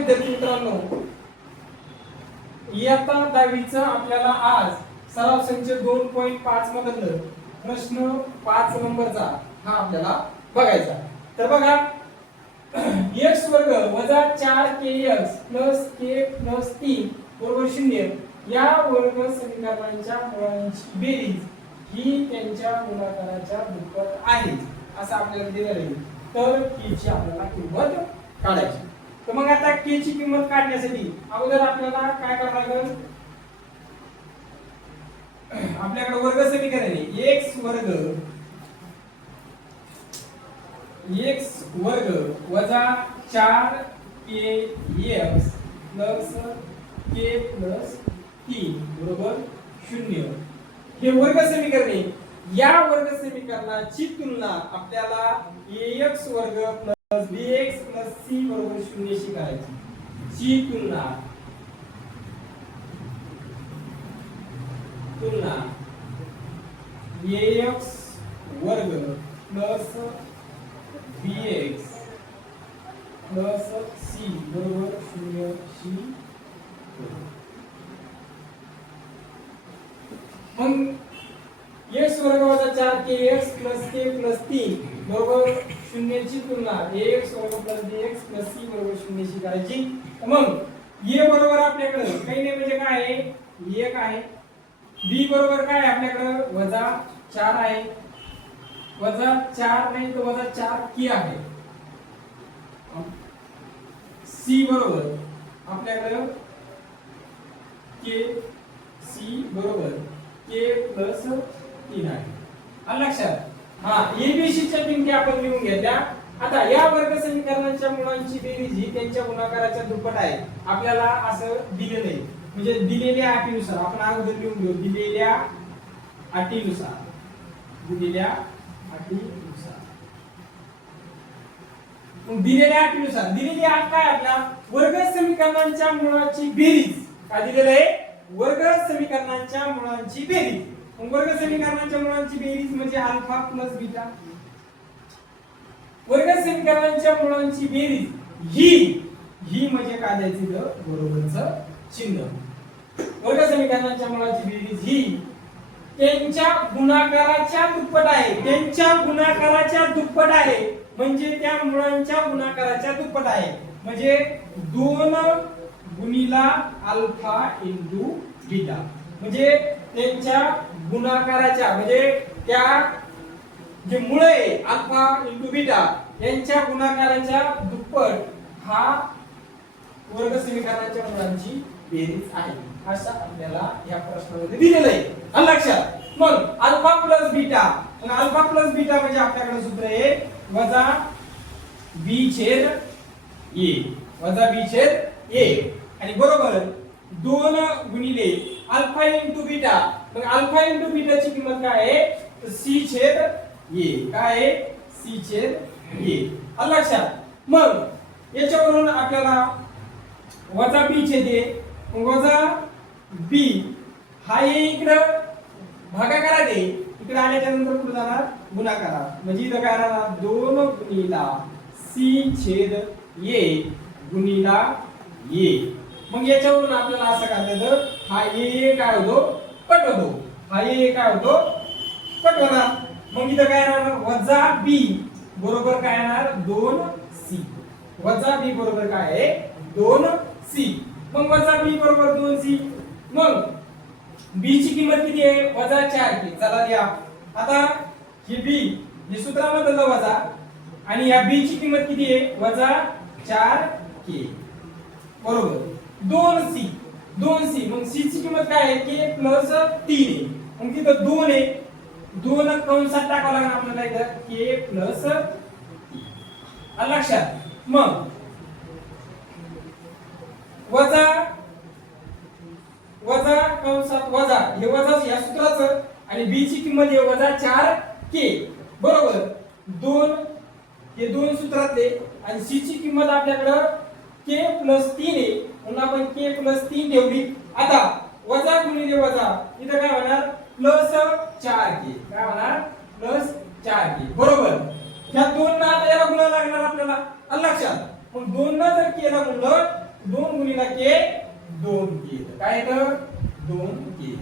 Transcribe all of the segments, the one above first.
विद्यार्थी मित्रांनो, इयत्ता 10वीचं आपल्याला आज सराव संच 2.5 मधलं प्रश्न 5 नंबरचा हा आपल्याला बघायचा. तर बघा, x वर्ग वजा 4kx प्लस k प्लस 3 बरोबर 0 या वर्ग समीकरणांच्या मुळांची बेरीज ही त्यांच्या गुणाकाराच्या दुप्पट आहे असं आपल्याला दिलेलं आहे. तर k ची आपल्याला किंमत काढायची. तर मग आता k ची किंमत काढण्यासाठी अगोदर आपल्याला काय करावं लागेल, आपल्याकडे वर्ग समीकरण आहे x वर्ग वजा 4kx प्लस k प्लस 3 बरोबर 0 हे वर्ग समीकरण आहे. या वर्ग समीकरणाची तुलना आपल्याला ax वर्ग प्लस bx प्लस c बरोबर 0 शी करायची. ची तुलना ax वर्ग प्लस bx प्लस c बरोबर 0 शी. मग x वर्ग वजा 4kx प्लस k प्लस 3 बरोबर 0 ची तुलना ax वर्ग प्लस bx प्लस c बरोबर 0 शी करायची. मग a बरोबर आपल्याकडे काही नाही म्हणजे काय आहे, 1 आहे. b बरोबर काय आहे आपल्याकडे वजा 4 आहे. वजा 4 नाही तर वजा 4k आहे. c बरोबर आपल्याकडे k c बरोबर k प्लस 3 आहे. आलं लक्षात? हा, abc च्या किमती आपण लिहून घेतल्या. आता या वर्ग समीकरणांच्या मुळांची बेरीज ही त्यांच्या गुणाकाराच्या दुप्पट आहे आपल्याला असं दिलेलं आहे. म्हणजे दिलेल्या अटीनुसार आपण अगोदर लिहून घेऊ. दिलेल्या अटीनुसार दिलेल्या दिलेली अट काय आपला वर्ग समीकरणांच्या मुळाची बेरीज काय दिलेलं आहे, वर्ग समीकरणांच्या मुळांची बेरीज. वर्ग समीकरणांच्या मुळांची बेरीज म्हणजे अल्फा प्लस बीटा. वर्ग समीकरणांच्या मुळांची बेरीज ही म्हणजे काय द्यायचं बरोबरचं चिन्ह. वर्ग समीकरणांच्या मुळांची बेरीज ही त्यांच्या गुणाकाराच्या दुप्पट आहे. त्यांच्या गुणाकाराच्या दुप्पट आहे म्हणजे त्या मुळांच्या गुणाकाराच्या दुप्पट आहे. म्हणजे 2 गुणिला अल्फा इंटू बीटा म्हणजे त्यांच्या गुणाकाराच्या म्हणजे त्या जे मुळे आहे अल्फा इंटू बीटा यांच्या गुणाकाराच्या दुप्पट हा वर्ग समीकरणाच्या मुळांची बेरीज आहे असं आपल्याला या प्रश्नामध्ये दिलेलं आहे. लक्षात? मग alpha plus beta, alpha plus beta म्हणजे आपल्याकडे सूत्र आहे वजा b छेद a वजा b छेद a आणि बरोबर 2 गुणिले अल्फा इंटू बीटा. मग अल्फा इंटू बीटाची किंमत काय आहे, c छेद a. काय आहे, c छेद a. लक्षात? मग याच्यावरून आपल्याला वजा b छेद a वजा b हा a इकडे भागाकारात आहे, इकडे आल्याच्या नंतर पुढे जाणार गुणाकारात. म्हणजे इथं काय राहणार 2 गुणिला c छेद a गुणिला a. मग याच्यावरून आपल्याला असं काढलं हा a काय होतो पट होतो. हा a काय होतो पट होणार. मग इथं काय राहणार वजा b बरोबर काय येणार 2c. वजा b बरोबर काय आहे 2c. मग वजा b बरोबर 2c. मग b ची किंमत किती आहे वजा 4k. चला द्या आता हे b हे सूत्रामधलं वजा आणि या b ची किंमत किती आहे वजा 4k बरोबर 2c. मग c ची किंमत काय आहे k प्लस 3 आहे. मग तिथं 2 आहे, 2 कंसात टाकावं लागणार आपल्याला इथं k प्लस 3. लक्षात? मग वजा कंसात वजा हे वजा या सूत्राचं आणि b ची किंमत आहे वजा 4k बरोबर 2 हे 2 सूत्रातले आणि c ची किंमत आपल्याकडे k प्लस 3 आहे म्हणून आपण k प्लस 3 ठेवली. आता वजा गुणिले वजा इथं काय होणार प्लस 4k. काय होणार प्लस 4k बरोबर. ह्या 2 ना याला गुणा लागणार आपल्याला. लक्षात? मग 2 ना जर केला म्हणलं 2 गुणिला के 2k. काय येतं 2k.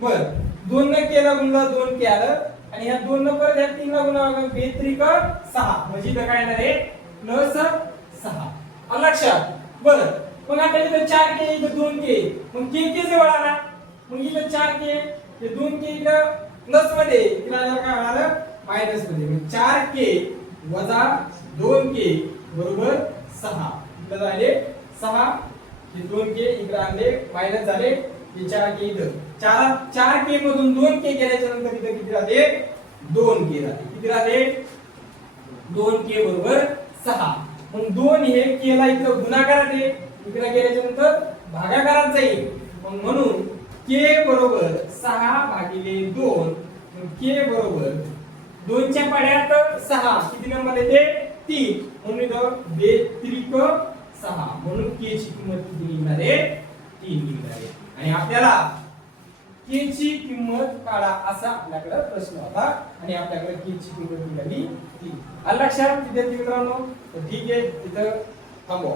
बर 2 न केला गुणला 2k आलं आणि ह्या 2 न परत ह्या 3 ला गुणला बेत्रिक 6 म्हणजे इथं काय येणार आहे प्लस 6. आलं लक्षात. बर मग आता इथं 4k इथं 2k मग k जवळ आला मग इथं 4k हे 2k इथं प्लस मध्ये इकडे आल्यावर काय होणार मायनस मध्ये मग 4k वजा 2k बरोबर 6. इथं झाले 6 हे 2k इकडे आणले मायनस झाले हे 4k इथं 4k मधून 2k गेल्याच्या नंतर इथं किती राहते 2k राहते. किती राहते 2k बरोबर 6. मग 2 हे k ला इथं गुणाकारात आहे इकडे गेल्याच्या नंतर भागाकारात जाईल मग म्हणून k बरोबर 6 भागिले 2. मग k बरोबर 2 च्या पाड्यात 6 किती नंबर येते 3 म्हणून इथं बेत्रिक 6 म्हणून k ची किंमत किती निघणार आहे 3 निघणार आहे. आणि आपल्याला k ची किंमत काढा असा आपल्याकडे प्रश्न होता आणि आपल्याकडे k ची किंमत निघाली 3. आलं लक्षात विद्यार्थी मित्रांनो. तर ठीक आहे इथं थांबवा.